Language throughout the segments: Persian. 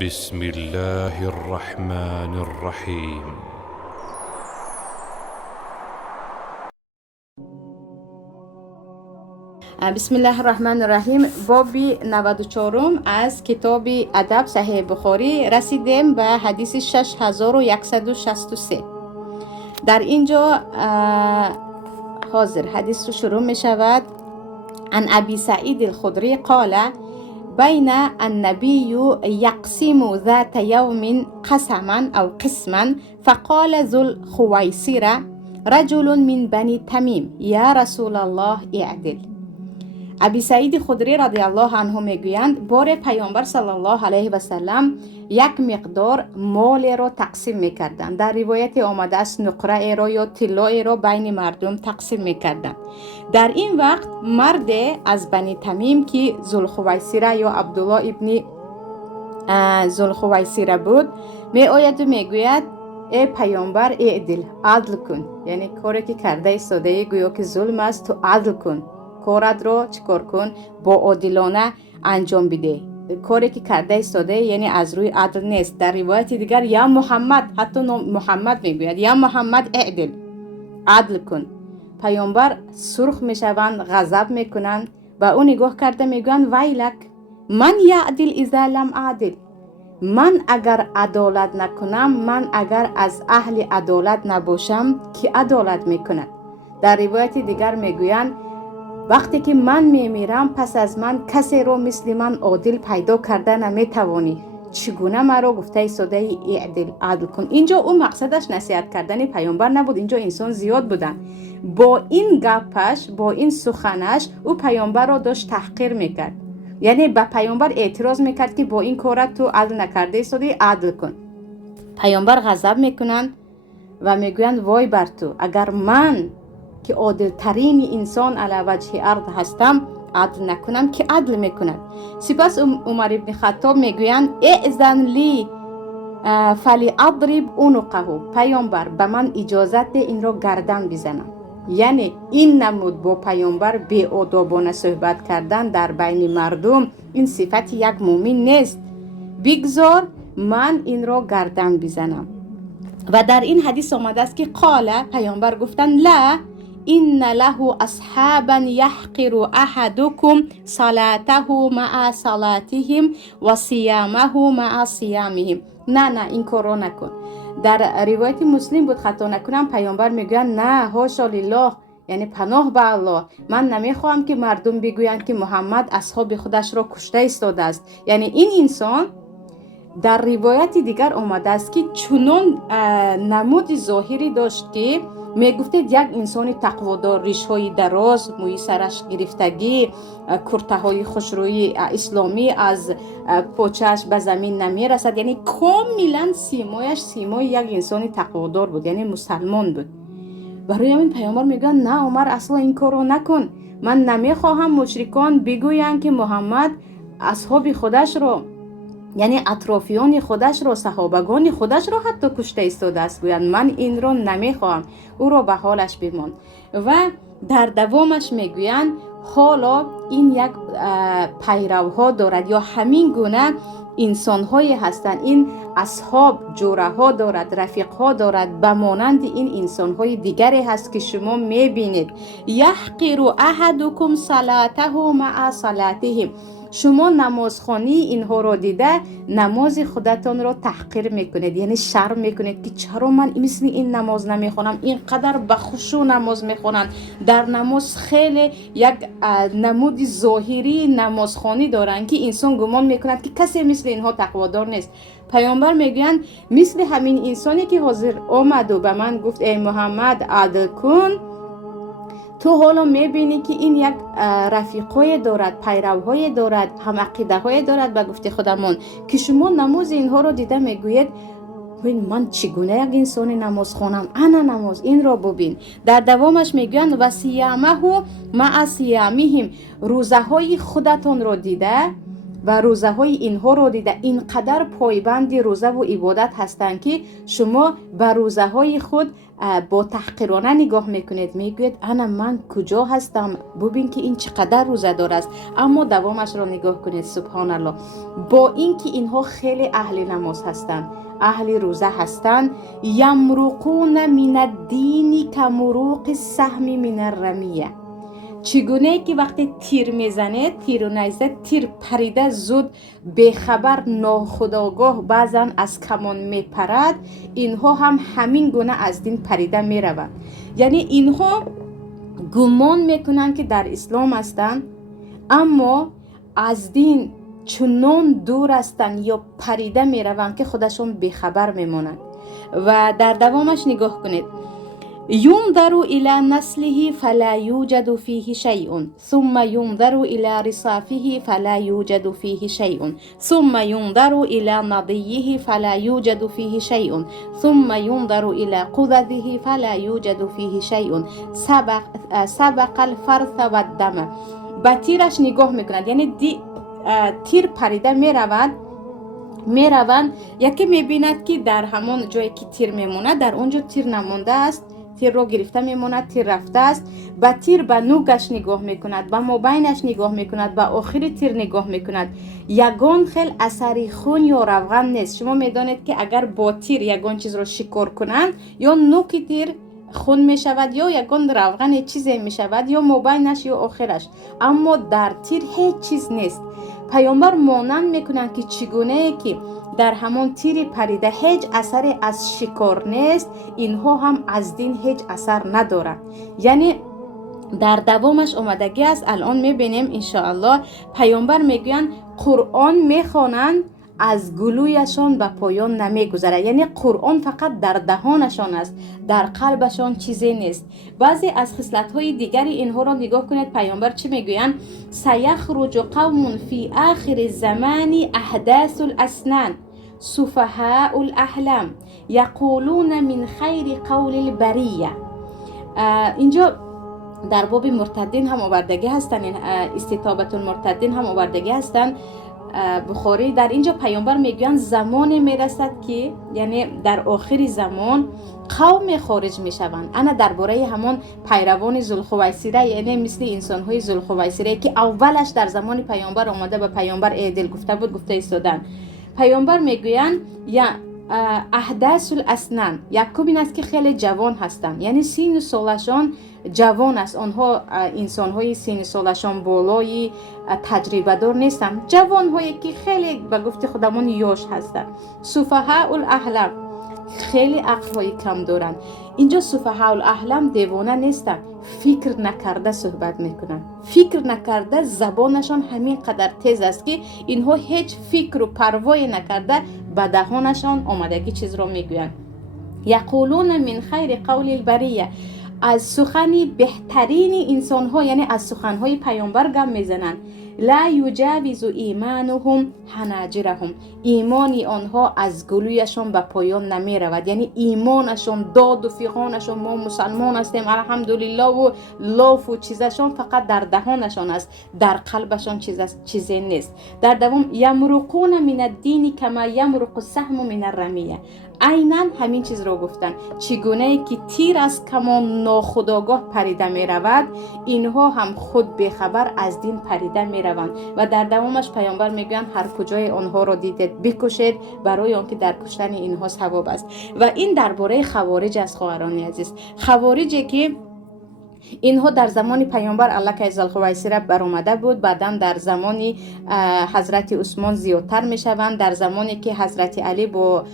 بسم الله الرحمن الرحیم. بسم الله الرحمن الرحیم. بابی 94 از کتاب ادب صحیح بخاری رسیدیم به حدیث 6163. در اینجا حاضر حدیث رو شروع می شود. عن ابی سعید الخدری قال بین النبی یقسم ذات یوم قسما او قسما فقال ذو الخویصره رجل من بنی تمیم یا رسول الله اعدل. ابی سعید خدری رضی الله عنه میگویند بار پیامبر صلی الله علیه و سلم یک مقدار مال را تقسیم میکردند. در روایت آمده است نقره را یا طلا را بین مردم تقسیم میکردند. در این وقت مرد از بنی تمیم که ذوالخویصره یا عبدالله ابن ذوالخویصره بود می آید و میگوید ای پیامبر اعدل، عدل کن، یعنی کاری که کرده ایستاده گویا که ظلم است، تو عدل کن، کارت رو چیکار کن، با عادلانه انجام بده. کاری که کرده ایستاده یعنی از روی عدل نیست. در روایت دیگر یا محمد، حتی محمد میگوید یا محمد اعدل، عدل کن. پیامبر سرخ میشوند، غضب میکنند، به او نگاه کرده میگویند ویلک من یعدل اذا لم اعدل، من اگر عدالت نکنم، من اگر از اهل عدالت نباشم که عدالت میکند. در روایت دیگر میگویند وقتی که من میمیرم پس از من کسی رو مثل من عادل پیدا کرده نمیتوانی، چگونه مرا گفته ایستاده اعدل، عدل کن. اینجا او مقصدش نصیحت کردن پیامبر نبود، اینجا انسان زیاد بودن. با این گپش، با این سخنش او پیامبر را داشت تحقیر میکرد، یعنی به پیامبر اعتراض میکرد که با این کارت تو عدل نکرده ایستاده، عدل کن. پیامبر غضب میکنند و میگویند وای بر تو، اگر من که عادل ترین انسان علی وجه ارض هستم عدل نکنم که عدل میکند. سپس عمر ابن خطاب میگویند اذن لی فلی اضرب عنقه، پیامبر به من اجازت ده این را گردن بزنم. یعنی این نمود با پیامبر بی‌آدابانه صحبت کردن در بین مردم، این صفت یک مؤمن نیست. بگذار من این را گردن بزنم. و در این حدیث آمده است که قال، پیامبر گفتن لا این له اصحابا یحقر احدکم صلاته مع صلاتهم و صیامه مع صیامهم. نه این کار را نکن. در روایت مسلم بود خطا نکنم، پیامبر میگن نه حاشا لله، یعنی پناه به الله، من نمیخواهم که مردم بگویند که محمد اصحاب خودش را کشته ایستاده است. یعنی این انسان در روایت دیگر آمده است که چنان نمود ظاهری داشت که میگفتید یک انسان تقوادار، ریش‌های دراز، موی سرش گرفتگی، کرته‌های خوشرویی اسلامی از پوچش به زمین نمیرسد، یعنی کاملا سیمایش سیمای یک انسان تقوادار بود، یعنی مسلمان بود. برای همین پیامبر میگن نه عمر اصلا این کارو نکن، من نمیخواهم مشرکان بگویند که محمد اصحاب خودش رو، یعنی اطرافیان خودش را، صحابگان خودش را حتی کشته ایستاده است، گویند من این را نمیخواهم، او را به حالش بمان. و در دوامش میگویند حالا این یک پیروها دارد یا همین گونه انسان هایی هستند، این اصحاب جوره ها دارد، رفیق ها دارد، به مانند این انسان های دیگری هست که شما میبینید یحقر احدکم صلاته مع صلاتهم، شما نمازخوانی اینها را دیده نماز خودتان را تحقیر میکنید، یعنی شرم میکنید که چرا من مثل این نماز نمیخونم، اینقدر به خشوع نماز میخونن. در نماز خیلی یک نمود ظاهری نمازخوانی دارن که انسان گمان میکند که کسی مثل اینها تقوادار نیست. پیامبر میگویند مثل همین انسانی که حاضر آمد و به من گفت ای محمد عدل کن، تو حالا میبینی که این یک رفیقای دارد، پیروهای دارد، هم عقیده های دارد به گفته خودمان که شما نماز اینها رو دیده میگوید من چگونه یک انسان نماز خونم، انا نماز این را ببین. در دوامش میگویند و صیامه مع صیامهم، روزه های خودتان را دیده و روزه های اینها رو دیده اینقدر پایبند روزه و عبادت هستند که شما به روزه های خود با تحقیرانه نگاه میکنید، میگوید انا من کجا هستم، ببین که این چقدر روزه دار است، اما دوامش را نگاه کنید. سبحان الله. با اینکه اینها خیلی اهل نماز هستند، اهل روزه هستند، یمرقون من الدین کمروق السهم من الرمیه. چگونه که وقتی تیر میزنه، تیر و نیزه، تیر پریده زود بخبر ناخودآگاه بعضن از کمان میپرد، اینها هم همین گونه از دین پریده میروند. یعنی اینها گمان میکنن که در اسلام هستند، اما از دین چنان دور هستند یا پریده میروند که خودشون بخبر میمونند. و در دوامش نگاه کنید: ينظر إلى نسله فلا يوجد فيه شيء ثم ينظر إلى رصافه فلا يوجد فيه شيء ثم ينظر إلى نضيه فلا يوجد فيه شيء ثم ينظر إلى قذذه فلا يوجد فيه شيء سبق الفرث والدم. با تیرش نگاه میکند، یعنی تیر پریده میروند یکی میبیند که در همون جایی که تیر میموند در اونجا تیر نمونده است، تیر رو گرفته میموند، تیر رفته است. با تیر به نوگش نگاه میکند، به مابینش نگاه میکند، به آخر تیر نگاه میکند. یگان خیل اثری خون یا روغن نیست. شما میدانید که اگر با تیر یگان چیز رو شکار کنند، یا نوک تیر خون میشود یا یگان روغن چیزی میشود، یا مابینش یا آخرش، اما در تیر هیچ چیز نیست. پیامبر مانند میکنند که چگونه که در همون تیر پریده هیچ اثر از شکار نیست، اینها هم از دین هیچ اثر ندارند. یعنی در دوامش آمدگی است. الان میبینیم انشاءالله پیامبر میگویند قرآن میخوانند، از گلویشان به پایان نمیگذره. یعنی قرآن فقط در دهانشان است، در قلبشان چیزی نیست. بعضی از خصلت‌های دیگری اینها را نگاه کنید. پیامبر چی میگویند؟ سیخرج قوم فی آخر الزمان احداث الاسنان سفهاء الاحلام یقولون من خیر قول البریه. اینجا در باب مرتدین هم آوردگی هستند، استتابت المرتدین هم آوردگی هستند بخاری. در اینجا پیامبر میگویند زمانی میرسد که یعنی در آخر زمان قوم خارج میشوند. انا درباره همون پیروان ذوالخویصره، یعنی مثل انسان‌های ذوالخویصره که اولش در زمان پیامبر آمده به پیامبر ایدل گفته بود، گفته ایستادن. پیامبر میگویند یا احداث الاسنان، یکم این است که خیلی جوان هستند، یعنی سین سالشان جوان است. آنها انسان‌های سین سالشان بالای تجربه دار نیستند، جوان‌هایی که خیلی به گفت خودمون یوش هستند. سفهاء الاحلام، خیلی عقل‌های کم دارند. اینجا سفهاء الاحلام دیوانه نیستند، فکر نکرده صحبت میکنند. فکر نکرده زبانشان همین قدر تیز است که اینها هیچ فکر و پروایی نکرده به دهانشان آمدگی چیز را میگویند. یقولون من خیر قول البریه، از سخنی بهترین انسان ها، یعنی از سخن های پیامبر گم میزنند. لا یجاوز ایمانهم حناجرهم، ایمانی آنها از گلویشان به پایان نمی رود. یعنی ایمانشان، داد و فیغانشان، ما مسلمان هستیم الحمدلله و لاف و چیزشان فقط در دهانشان است، در قلبشان چیزی نیست. در دوام یمرقون من الدین کما یمرق السهم من الرمیه، عیناً همین چیز را گفتن. چگونه که تیر از کمان ناخودآگاه پریده می رود، اینها هم خود بخبر از دین پریده می روند. و در دوامش پیامبر میگویند هر کجای آنها را دیدید بکشید، برای آنکه در کشتن اینها ثواب است. و این درباره خوارج است خواهران عزیز. خوارجی که اینها در زمان پیامبر علک ذوالخویصره برآمده بود، بعداً در زمان حضرت عثمان زیادتر میشوند. در زمانی که حضرت علی با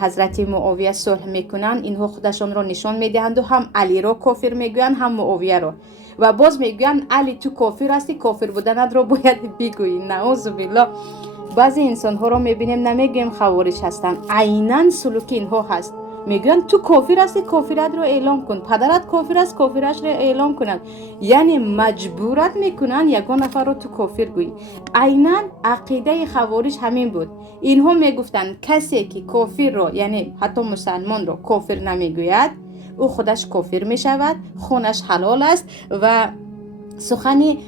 حضرت معاویه صلح میکنند، اینها خودشان را نشان میدهند و هم علی را کافر میگویند هم معاویه را، و باز میگویند علی تو کافر هستی، کافر بودنت را باید بگویی. نعوذ بالله. بعضی انسان ها را میبینیم نمیگیم خوارج هستند، عیناً سلوک اینها هست. میگن تو کافر هستی، کافرت رو اعلام کن، پدرت کافر است، کافرش رو اعلام کند. یعنی مجبورت میکنن یگان نفر رو تو کافر گویی. عیناً عقیده خوارج همین بود. اینها میگفتن کسی که کافر رو، یعنی حتی مسلمان رو کافر نمیگوید، او خودش کافر میشود، خونش حلال است و سخنی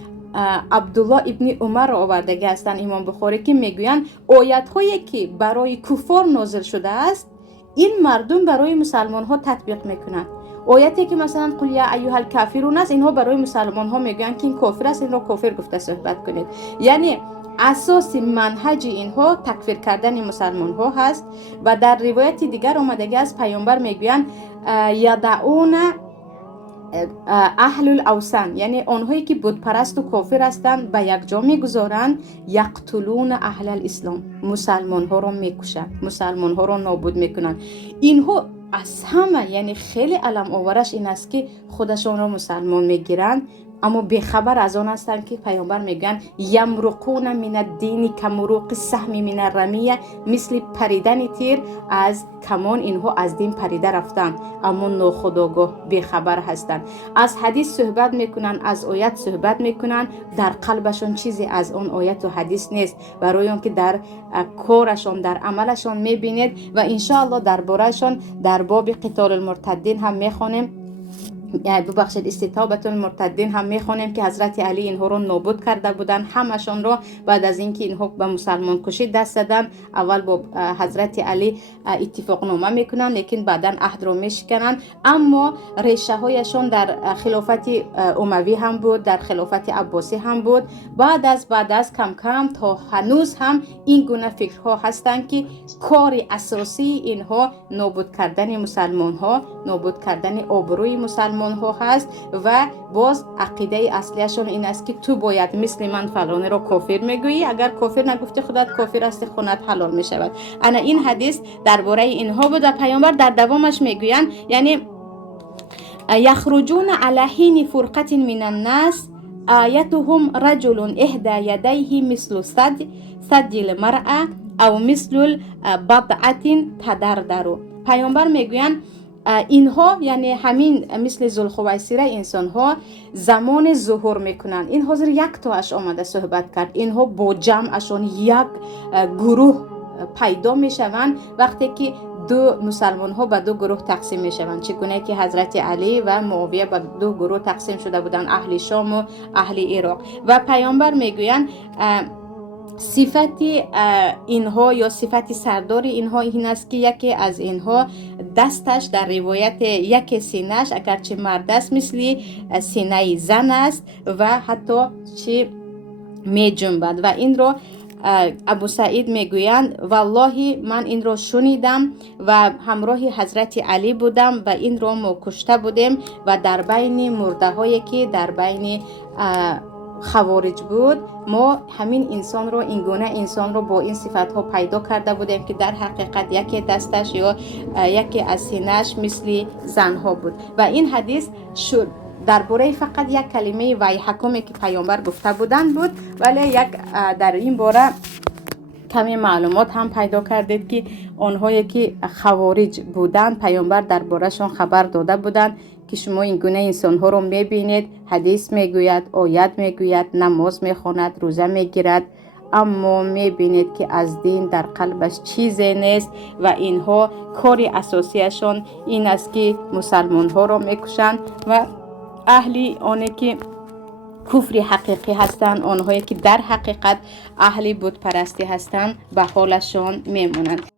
عبدالله ابن عمر را آورده هستند امام بخاری که میگویند آیت هایی که برای کفار نازل شده است این مردم برای مسلمان ها تطبیق میکنند. آیتی که مثلا قل یا ایها الکافرون است اینها برای مسلمان ها میگویند که این کافر است، این را کافر گفته صحبت کنید. یعنی اساس منهج اینها تکفیر کردن مسلمان ها هست. و در روایت دیگر آمده است پیامبر میگویند یدعون اهل الاوثان، یعنی آنهایی که بت پرست و کافر هستند به یک جا میگذارند یقتلون اهل الاسلام، مسلمان ها را میکشند، مسلمان ها را نابود میکنند. اینها از همه یعنی خیلی علم آورش این است که خودشان را مسلمان میگیرند اما بیخبر از آن هستند که پیامبر میگن یمرقون من الدین کمروق السهم من الرمیه، مثل پریدن تیر از کمان اینها از دین پریده رفتند اما ناخودآگاه بیخبر هستند. از حدیث صحبت میکنن، از آیت صحبت میکنن، در قلبشون چیزی از اون آیت و حدیث نیست، برای اون که در کارشون در عملشون میبینید. و انشاءالله دربارهشون در باب قتال المرتدین هم میخونیم، ببخشید استتابة المرتدین هم میخونیم که حضرت علی اینها رو نابود کرده بودن، همشون رو بعد از اینکه اینها به مسلمان کشی دست دادن اول با حضرت علی اتفاق نامه میکنن لیکن بعدا عهد رو میشکنن. اما ریشه هایشون در خلافت اموی هم بود، در خلافت عباسی هم بود. بعد از کم کم تا هنوز هم این گونه فکرها هستند که کار اساسی اینها نابود کردن مسلمان ها، نابود کردن آبروی مسلمان ها هست. و باز عقیده اصلیشون این است که تو باید مثل من فلانه رو کافر میگویی، اگر کافر نگفتی خودت کافر است، خونت حلال میشود. انا این حدیث درباره اینها بود و پیامبر در دوامش میگویند یعنی یخرجون علی حین فرقه من الناس آیتهم رجل اهدى یدیه مثل صد المرأة او مثل بضعة تدردر. پیامبر میگویند اینها یعنی همین مثل ذوالخویصره انسان ها زمان ظهور میکنن. این حاضر یک تاش آمده صحبت کرد، اینها با جمعشون یک گروه پیدا میشوند وقتی که دو مسلمان ها به دو گروه تقسیم میشوند، چگونه که حضرت علی و معاویه به دو گروه تقسیم شده بودند، اهل شام و اهل عراق. و پیامبر میگویند صفت اینها یا صفت سردار اینها این است که یکی از اینها دستش در روایت یک سینهش اگرچه مرد است مثل سینه زن است و حتی چه می جنبد. و این رو ابو سعید میگویند والله من این رو شنیدم و همراه حضرت علی بودم و این رو ما کشته بودیم و در بین مرده هایی که در بین خوارج بود ما همین انسان رو، این گونه انسان رو با این صفت ها پیدا کرده بودیم که در حقیقت یکی دستش یا یکی از سینه‌اش مثل زن ها بود. و این حدیث درباره فقط یک کلمه ویحکم که پیامبر گفته بودند بود، ولی یک در این باره کمی معلومات هم پیدا کردید که آنهایی که خوارج بودند پیامبر دربارهشون خبر داده بودند که شما این گونه انسان ها رو میبینید، حدیث میگوید، آیت میگوید، نماز میخواند، روزه میگیرد، اما میبینید که از دین در قلبش چیزی نیست و اینها کار اساسیشون این است که مسلمان ها رو میکشند و اهلی آنه که کفر حقیقی هستند، آنهایی که در حقیقت اهل بت پرستی هستند به حالشان میمونند.